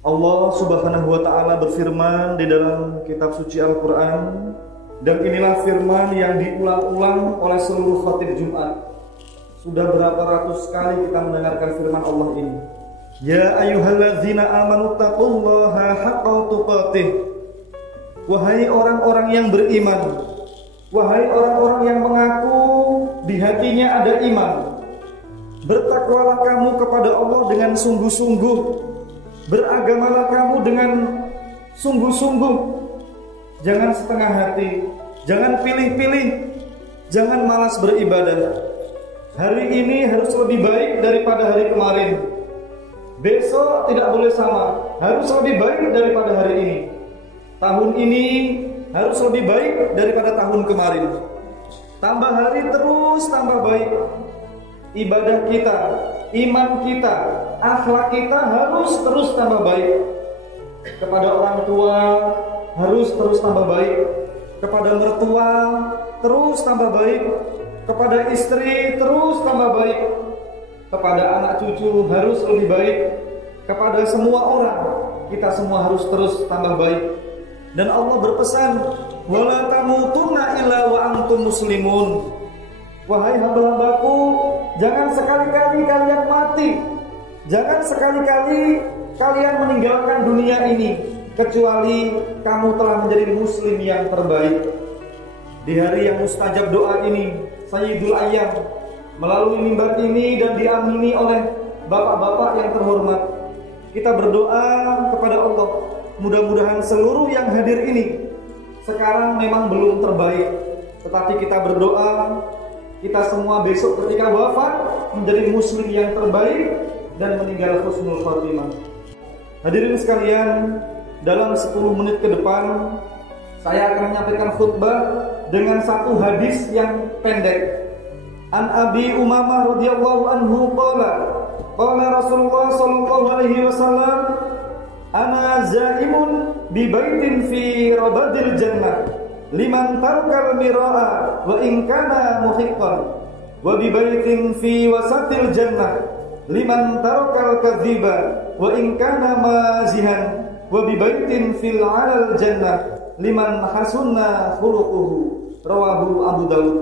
Allah Subhanahu wa taala berfirman di dalam kitab suci Al-Qur'an, dan inilah firman yang diulang-ulang oleh seluruh khatib Jumat. Sudah berapa ratus kali kita mendengarkan firman Allah ini. Ya ayyuhalladzina amanu taqullaha haqqa tuqatih. Wahai orang-orang yang beriman, wahai orang-orang yang mengaku di hatinya ada iman, bertakwalah kamu kepada Allah dengan sungguh-sungguh. Beragamalah kamu dengan sungguh-sungguh. Jangan setengah hati, jangan pilih-pilih, jangan malas beribadah. Hari ini harus lebih baik daripada hari kemarin. Besok tidak boleh sama, harus lebih baik daripada hari ini. Tahun ini harus lebih baik daripada tahun kemarin. Tambah hari terus tambah baik. Ibadah kita, iman kita, akhlak kita harus terus tambah baik. Kepada orang tua harus terus tambah baik. Kepada mertua terus tambah baik. Kepada istri terus tambah baik. Kepada anak cucu harus lebih baik. Kepada semua orang kita semua harus terus tambah baik. Dan Allah berpesan, wala tamutunna illa wa antum muslimun. Wahai hamba-hambaku, jangan sekali-kali kalian mati, jangan sekali-kali kalian meninggalkan dunia ini kecuali kamu telah menjadi muslim yang terbaik. Di hari yang mustajab doa ini, Sayyidul Ayyam, melalui mimbar ini dan diamini oleh bapak-bapak yang terhormat, kita berdoa kepada Allah, mudah-mudahan seluruh yang hadir ini sekarang memang belum terbaik, tetapi kita berdoa kita semua besok ketika wafat menjadi muslim yang terbaik dan meninggal husnul khatimah. Hadirin sekalian, dalam 10 menit ke depan saya akan menyampaikan khutbah dengan satu hadis yang pendek. An Abi Umamah radhiyallahu anhu qala Rasulullah sallallahu alaihi wasallam, ana zaimun bi baitin fi rabadil jannah liman tarkal mira'a wa in kana muhiqqan wa bi baitin fi wasatil jannah liman tarkal kadhiba wa in kana mazihan wa bi baitin fil 'alal jannah liman hasunna khuluquhu. Rawahu Abu Daud.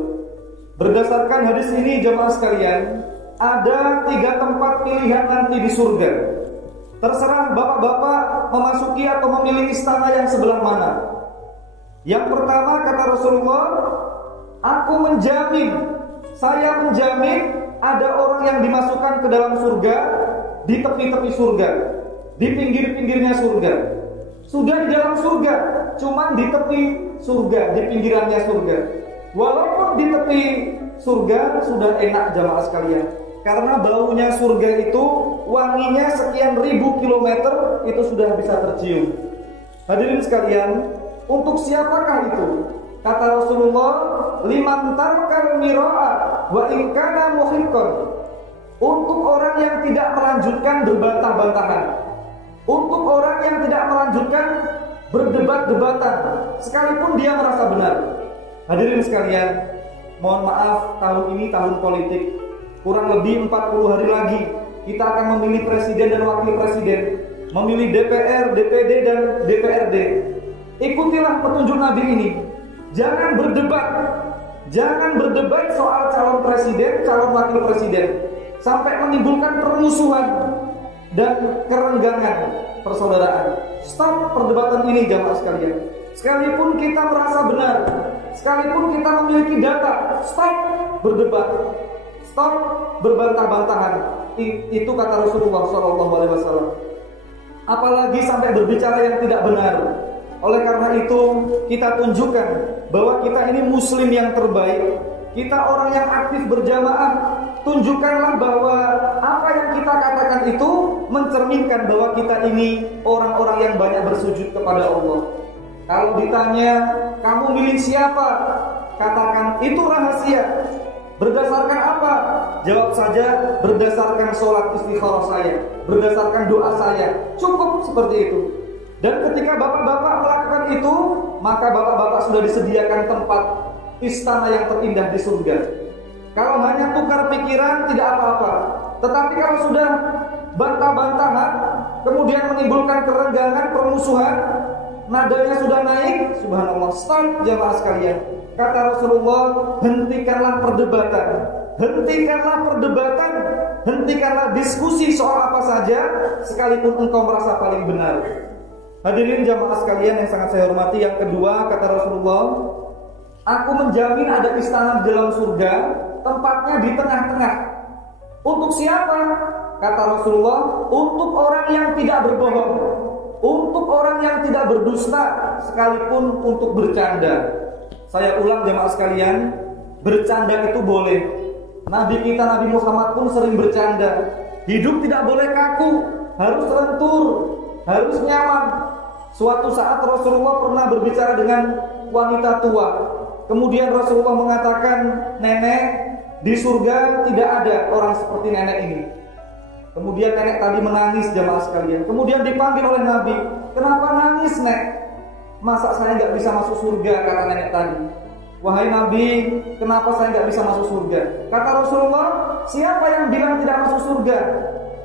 Berdasarkan hadis ini jemaah sekalian, ada 3 tempat pilihan nanti di surga. Terserah bapak-bapak memasuki atau memilih istana yang sebelah mana. Yang pertama kata Rasulullah, aku menjamin, saya menjamin ada orang yang dimasukkan ke dalam surga di tepi-tepi surga, di pinggir-pinggirnya surga. Sudah di dalam surga, cuman di tepi surga, di pinggirannya surga. Walaupun di tepi surga sudah enak jamaah sekalian, karena baunya surga itu wanginya sekian ribu kilometer itu sudah bisa tercium. Hadirin sekalian, untuk siapakah itu? Kata Rasulullah, liman tarkal mira'a wa in kana muhiqqan. Untuk orang yang tidak melanjutkan berbantah-bantahan, untuk orang yang tidak melanjutkan berdebat-debatan sekalipun dia merasa benar. Hadirin sekalian, mohon maaf, tahun ini tahun politik. Kurang lebih 40 hari lagi kita akan memilih presiden dan wakil presiden, memilih DPR, DPD dan DPRD. Ikutilah petunjuk Nabi ini. Jangan berdebat soal calon presiden, calon wakil presiden, sampai menimbulkan permusuhan dan kerenggangan persaudaraan. Stop perdebatan ini jamaah sekalian. Sekalipun kita merasa benar, sekalipun kita memiliki data, stop berdebat, stop berbantah-bantahan. Itu kata Rasulullah SAW. Apalagi sampai berbicara yang tidak benar. Oleh karena itu kita tunjukkan bahwa kita ini muslim yang terbaik. Kita orang yang aktif berjamaah. Tunjukkanlah bahwa apa yang kita katakan itu mencerminkan bahwa kita ini orang-orang yang banyak bersujud kepada Allah. Kalau ditanya, kamu milih siapa? Katakan, itu rahasia. Berdasarkan apa? Jawab saja, berdasarkan sholat istikharah saya, berdasarkan doa saya. Cukup seperti itu. Dan ketika bapak-bapak melakukan itu, maka bapak-bapak sudah disediakan tempat istana yang terindah di surga. Kalau hanya tukar pikiran tidak apa-apa. Tetapi kalau sudah bantah-bantahan, kemudian menimbulkan kerenggangan, permusuhan, nadanya sudah naik, subhanallah, stop jamaah sekalian. Kata Rasulullah, hentikanlah perdebatan, hentikanlah diskusi soal apa saja, sekalipun engkau merasa paling benar. Hadirin jamaah sekalian yang sangat saya hormati, yang kedua kata Rasulullah, aku menjamin ada istana di dalam surga, tempatnya di tengah-tengah. Untuk siapa? Kata Rasulullah, untuk orang yang tidak berbohong, untuk orang yang tidak berdusta, sekalipun untuk bercanda. Saya ulang jamaah sekalian, bercanda itu boleh. Nabi kita Nabi Muhammad pun sering bercanda. Hidup tidak boleh kaku, harus lentur, harus nyaman. Suatu saat Rasulullah pernah berbicara dengan wanita tua. Kemudian Rasulullah mengatakan, nenek, di surga tidak ada orang seperti nenek ini. Kemudian nenek tadi menangis jamaah sekalian. Kemudian dipanggil oleh Nabi, kenapa nangis, Nek? Masa saya nggak bisa masuk surga, kata nenek tadi. Wahai Nabi, kenapa saya nggak bisa masuk surga? Kata Rasulullah, siapa yang bilang tidak masuk surga?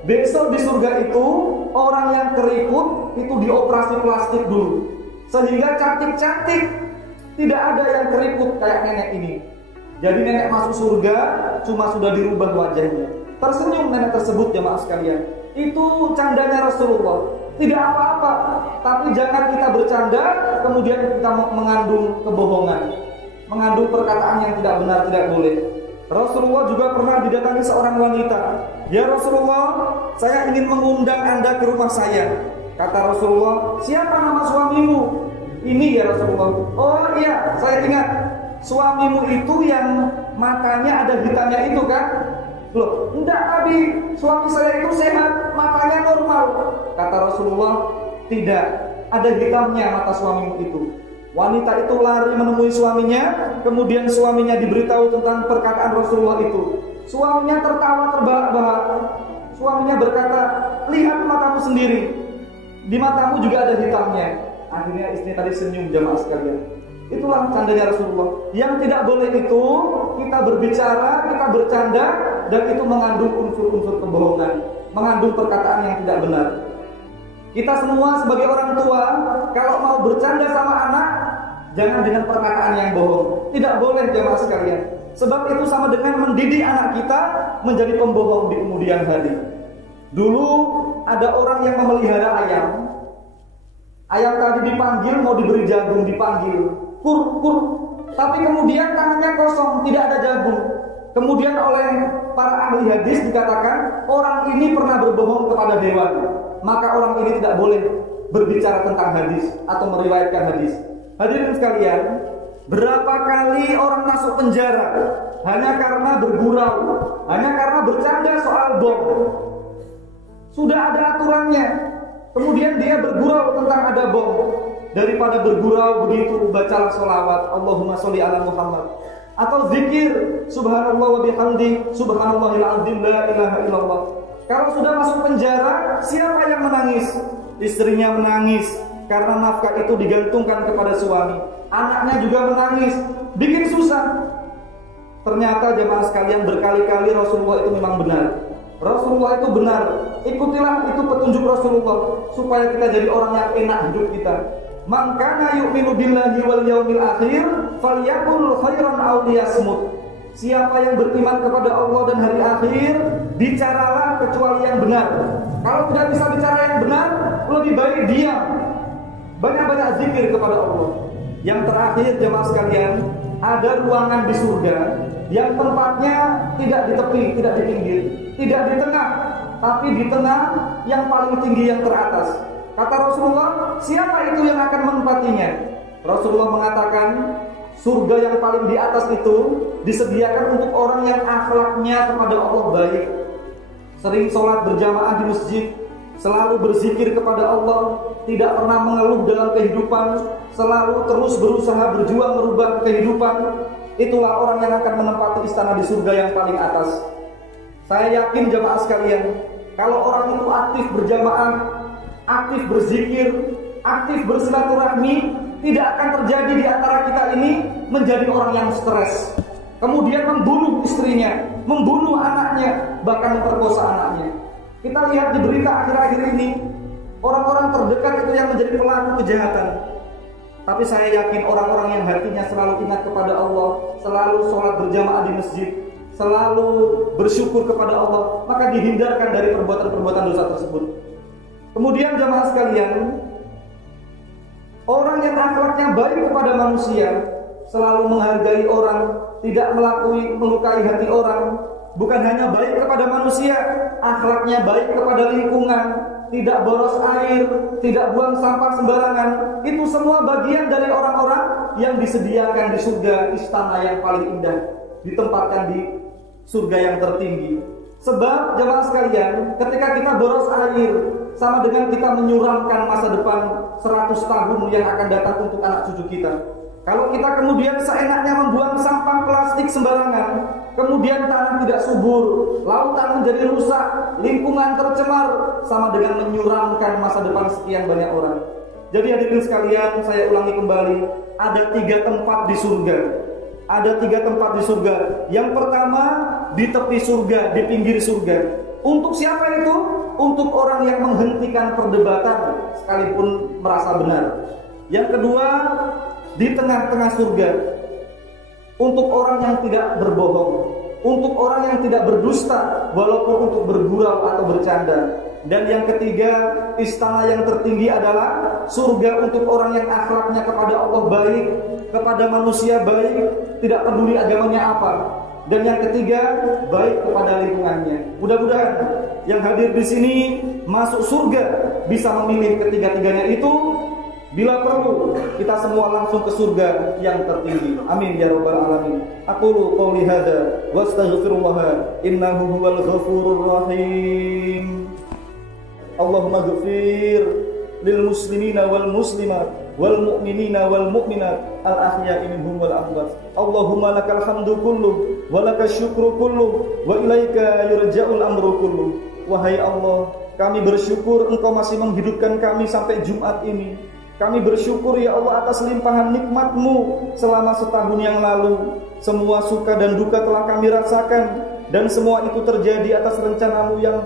Besok di surga itu, orang yang keriput itu dioperasi plastik dulu, sehingga cantik-cantik. Tidak ada yang keriput kayak nenek ini. Jadi nenek masuk surga, cuma sudah dirubah wajahnya. Tersenyum nenek tersebut jamaah sekalian. Itu candanya Rasulullah. Tidak apa-apa, tapi jangan kita bercanda kemudian kita mengandung kebohongan, mengandung perkataan yang tidak benar, tidak boleh. Rasulullah juga pernah didatangi seorang wanita. Ya Rasulullah, saya ingin mengundang Anda ke rumah saya. Kata Rasulullah, siapa nama suamimu? Ini ya Rasulullah. Oh iya, saya ingat. Suamimu itu yang matanya ada hitamnya itu kan? Loh, enggak Nabi, suami saya itu sehat, matanya normal. Kata Rasulullah, tidak, ada hitamnya mata suamimu itu. Wanita itu lari menemui suaminya, kemudian suaminya diberitahu tentang perkataan Rasulullah itu. Suaminya tertawa terbahak-bahak. Suaminya berkata, lihat matamu sendiri, di matamu juga ada hitamnya. Akhirnya istri tadi senyum jamaah sekalian. Itulah candanya Rasulullah. Yang tidak boleh itu kita berbicara, kita bercanda, dan itu mengandung unsur-unsur kebohongan, mengandung perkataan yang tidak benar. Kita semua sebagai orang tua, kalau mau bercanda sama anak, jangan dengan perkataan yang bohong. Tidak boleh jemaah sekalian. Sebab itu sama dengan mendidik anak kita menjadi pembohong di kemudian hari. Dulu ada orang yang memelihara ayam. Ayam tadi dipanggil, mau diberi jagung, dipanggil. Kur. Tapi kemudian tangannya kosong, tidak ada jagung. Kemudian oleh para ahli hadis dikatakan, orang ini pernah berbohong kepada hewan. Maka orang ini tidak boleh berbicara tentang hadis atau meriwayatkan hadis. Hadirin sekalian, berapa kali orang masuk penjara hanya karena bergurau, hanya karena bercanda soal bom. Sudah ada aturannya. Kemudian dia bergurau tentang ada bom. Daripada bergurau begitu, bacalah sholawat Allahumma sholli ala Muhammad, atau zikir subhanallah wa bihamdi subhanallahil azim la ilaha illallah. Kalau sudah masuk penjara, siapa yang menangis? Istrinya menangis karena nafkah itu digantungkan kepada suami. Anaknya juga menangis, bikin susah. Ternyata jemaah sekalian, berkali-kali Rasulullah itu memang benar. Rasulullah itu benar. Ikutilah itu petunjuk Rasulullah supaya kita jadi orang yang enak hidup kita. Man kana yu'minu billahi wal yaumil akhir falyaqul khairan aw liyasmut. Siapa yang beriman kepada Allah dan hari akhir, bicaralah kecuali yang benar. Kalau tidak bisa bicara yang benar, lebih baik diam. Banyak-banyak zikir kepada Allah. Yang terakhir jemaah sekalian, ada ruangan di surga yang tempatnya tidak di tepi, tidak di pinggir, tidak di tengah, tapi di tengah yang paling tinggi, yang teratas. Kata Rasulullah, siapa itu yang akan menempatinya? Rasulullah mengatakan, surga yang paling di atas itu disediakan untuk orang yang akhlaknya kepada Allah baik, sering sholat berjamaah di masjid, selalu berzikir kepada Allah, tidak pernah mengeluh dalam kehidupan, selalu terus berusaha berjuang merubah kehidupan. Itulah orang yang akan menempati istana di surga yang paling atas. Saya yakin jamaah sekalian, kalau orang itu aktif berjamaah, aktif berzikir, aktif bersilaturahmi, tidak akan terjadi di antara kita ini menjadi orang yang stres, kemudian membunuh istrinya, membunuh anaknya, bahkan memperkosa anaknya. Kita lihat di berita akhir-akhir ini, Orang-orang terdekat itu yang menjadi pelaku kejahatan. Tapi saya yakin orang-orang yang hatinya selalu ingat kepada Allah, selalu sholat berjamaah di masjid, selalu bersyukur kepada Allah, maka dihindarkan dari perbuatan-perbuatan dosa tersebut. Kemudian jamaah sekalian, orang yang akhlaknya baik kepada manusia, selalu menghargai orang, tidak melukai hati orang, bukan hanya baik kepada manusia, akhlaknya baik kepada lingkungan, tidak boros air, tidak buang sampah sembarangan. Itu semua bagian dari orang-orang yang disediakan di surga, istana yang paling indah, ditempatkan di surga yang tertinggi. Sebab jemaah sekalian, ketika kita boros air, sama dengan kita menyuramkan masa depan 100 tahun yang akan datang untuk anak cucu kita. Kalau kita kemudian seenaknya membuang sampah plastik sembarangan, kemudian tanah tidak subur, lautan menjadi rusak, lingkungan tercemar, sama dengan menyuramkan masa depan sekian banyak orang. Jadi hadirin sekalian, saya ulangi kembali, ada 3 tempat di surga. Ada 3 tempat di surga. Yang pertama, di tepi surga, di pinggir surga. Untuk siapa itu? Untuk orang yang menghentikan perdebatan sekalipun merasa benar. Yang kedua, di tengah-tengah surga, untuk orang yang tidak berbohong, untuk orang yang tidak berdusta, walaupun untuk bergurau atau bercanda. Dan yang ketiga, istana yang tertinggi adalah surga untuk orang yang akhlaknya kepada Allah baik, kepada manusia baik, tidak peduli agamanya apa. Dan yang ketiga, baik kepada lingkungannya. Mudah-mudahan yang hadir di sini masuk surga bisa memilih ketiga-tiganya itu. Bila perlu, kita semua langsung ke surga yang tertinggi. Amin ya rabbal alamin. Aqulu qouli hadza wa astaghfirullah innahu huwal ghafurur rahim. Allahumma ighfir lil muslimina wal muslimat wal mu'minina wal mu'minat al ahya'i minhum wal amwat. Allahumma lakal hamdu kulluh wa lakas syukru kulluh wa ilaika yurja'ul amru kulluh. Wahai Allah, kami bersyukur Engkau masih menghidupkan kami sampai Jumat ini. Kami bersyukur ya Allah atas limpahan nikmat-Mu selama setahun yang lalu. Semua suka dan duka telah kami rasakan, dan semua itu terjadi atas rencana-Mu yang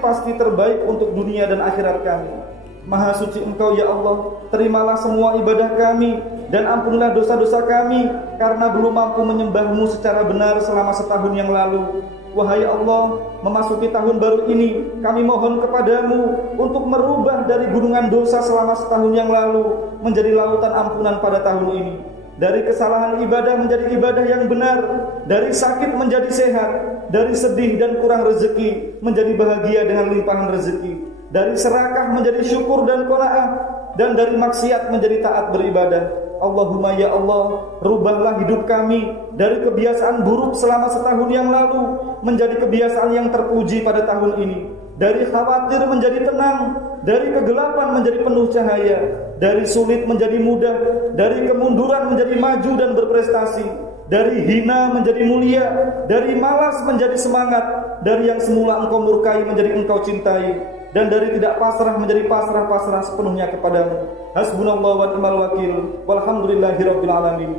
pasti terbaik untuk dunia dan akhirat kami. Maha suci Engkau ya Allah, terimalah semua ibadah kami dan ampunilah dosa-dosa kami karena belum mampu menyembah-Mu secara benar selama setahun yang lalu. Wahai Allah, memasuki tahun baru ini, kami mohon kepadamu untuk merubah dari gunungan dosa selama setahun yang lalu menjadi lautan ampunan pada tahun ini. Dari kesalahan ibadah menjadi ibadah yang benar, dari sakit menjadi sehat, dari sedih dan kurang rezeki menjadi bahagia dengan limpahan rezeki, dari serakah menjadi syukur dan qanaah, dan dari maksiat menjadi taat beribadah. Allahumma ya Allah, rubahlah hidup kami dari kebiasaan buruk selama setahun yang lalu menjadi kebiasaan yang terpuji pada tahun ini. Dari khawatir menjadi tenang, dari kegelapan menjadi penuh cahaya, dari sulit menjadi mudah, dari kemunduran menjadi maju dan berprestasi, dari hina menjadi mulia, dari malas menjadi semangat, dari yang semula Engkau murkai menjadi Engkau cintai, dan dari tidak pasrah menjadi pasrah sepenuhnya kepadamu. Hasbunallahu wa ni'mal wakil. Walhamdulillahirabbil alamin.